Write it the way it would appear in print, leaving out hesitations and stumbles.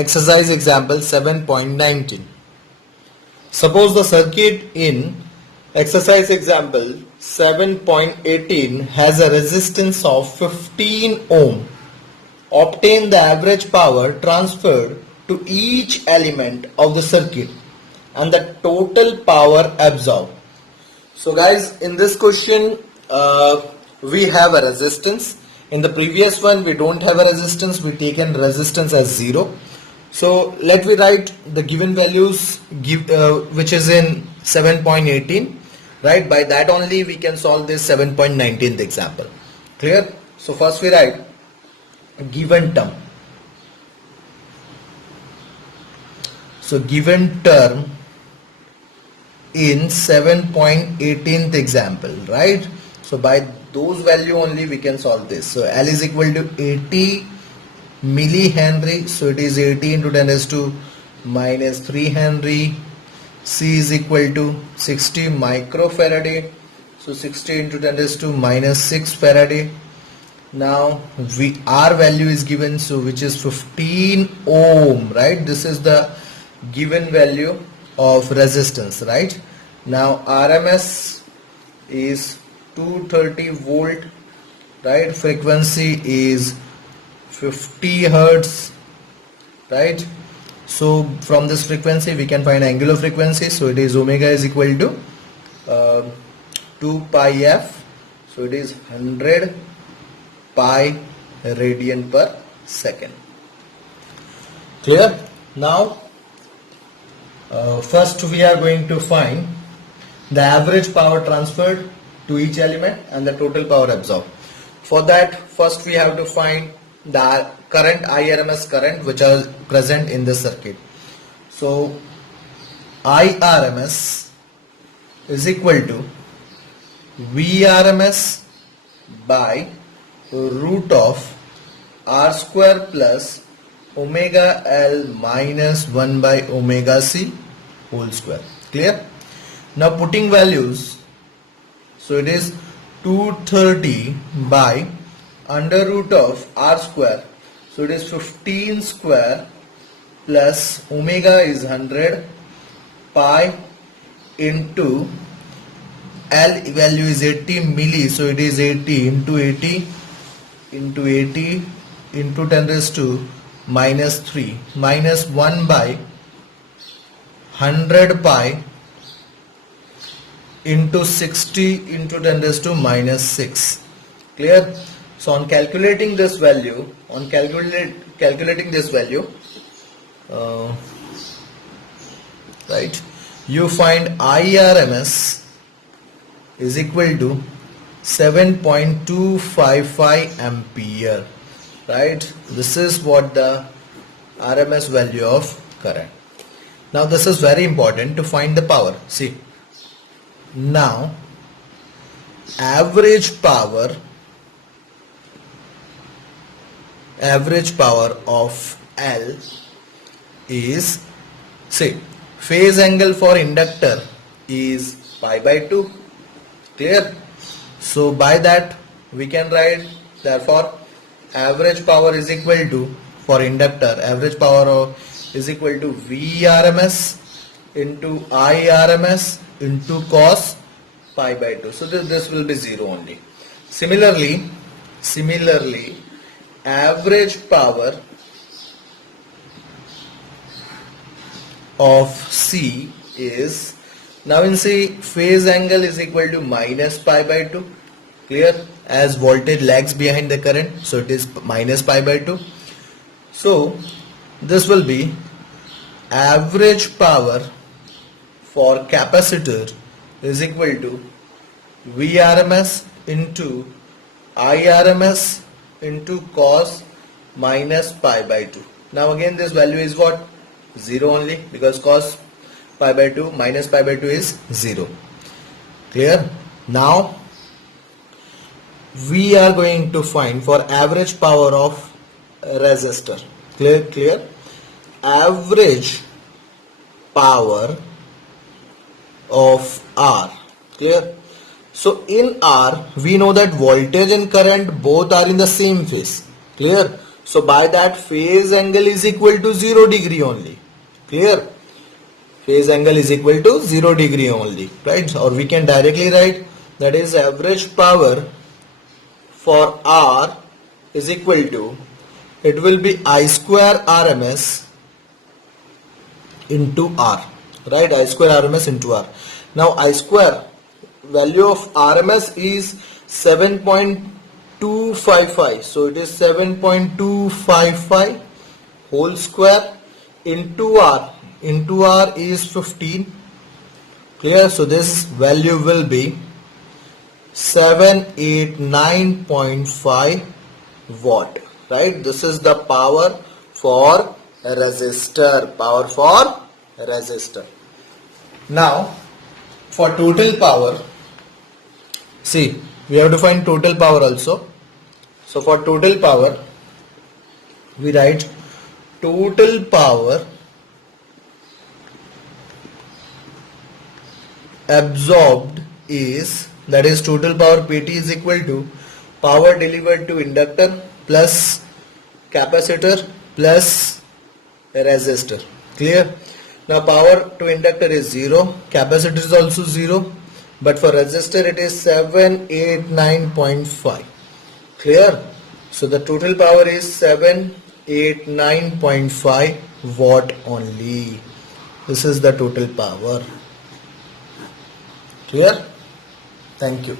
Exercise example 7.19. Suppose the circuit in exercise example 7.18 has a resistance of 15 ohm. Obtain the average power transferred to each element of the circuit and the total power absorbed. So guys, in this question we have a resistance. In the previous one we don't have a resistance, we taken resistance as 0. So let me write the given values which is in 7.18, right? By that only we can solve this 7.19 example. Clear? So first we write given term. So given term in 7.18 example, right? So by those value only we can solve this. So L is equal to 80 millihenry, so it is 80 into 10 raised to minus 3 henry. C is equal to 60 microfarad, so 60 into 10 raised to minus 6 farad. Now R value is given, so which is 15 ohm, right? This is the given value of resistance, right? Now RMS is 230 volt, right? Frequency is 50 hertz, right? So from this frequency we can find angular frequency, so it is omega is equal to 2 pi f, so it is 100 pi radian per second. Clear? Now first we are going to find the average power transferred to each element and the total power absorbed. For that, first we have to find the current, IRMS current, which are present in the circuit. So IRMS is equal to VRMS by root of R square plus omega L minus 1 by omega C whole square. Clear? Now putting values, so it is 230 by under root of R square, so it is 15 square plus omega is 100 pi into L value is 80 milli, so it is 80 into 80 into 80 into 10 raised to minus 3 minus 1 by 100 pi into 60 into 10 raised to minus 6. Clear? So on calculating this value, calculating this value, right, you find IRMS is equal to 7.255 ampere, right? This is what the RMS value of current. Now this is very important to find the power. See, now average power of L is, say, phase angle for inductor is pi by 2. Clear? So by that we can write, therefore average power is equal to, for inductor, average power is equal to VRMS into IRMS into cos pi by 2. So this will be 0 only. Similarly average power of C is, now in C phase angle is equal to minus pi by 2. Clear? As voltage lags behind the current, so it is minus pi by 2. So this will be average power for capacitor is equal to VRMS into IRMS into cos minus pi by 2. Now again this value is what? 0 only, because cos pi by 2 minus pi by 2 is 0. Clear? Now we are going to find for average power of resistor. Clear? Average power of R. Clear? So in R we know that voltage and current both are in the same phase. Clear? So by that phase angle is equal to 0 degree only. Clear? Phase angle is equal to 0 degree only, right? Or we can directly write that is average power for R is equal to, it will be I square RMS into R, right? I square RMS into R. Now I square value of RMS is 7.255, so it is 7.255 whole square into R is 15. Clear? So this value will be 789.5 watt, right? This is the power for a resistor, Now for total power, see, we have to find total power also. So for total power, we write total power absorbed is, that is total power PT is equal to power delivered to inductor plus capacitor plus resistor. Clear? Now power to inductor is 0, capacitor is also 0, but for resistor it is 789.5. Clear? So the total power is 789.5 watt only. This is the total power. Clear? Thank you.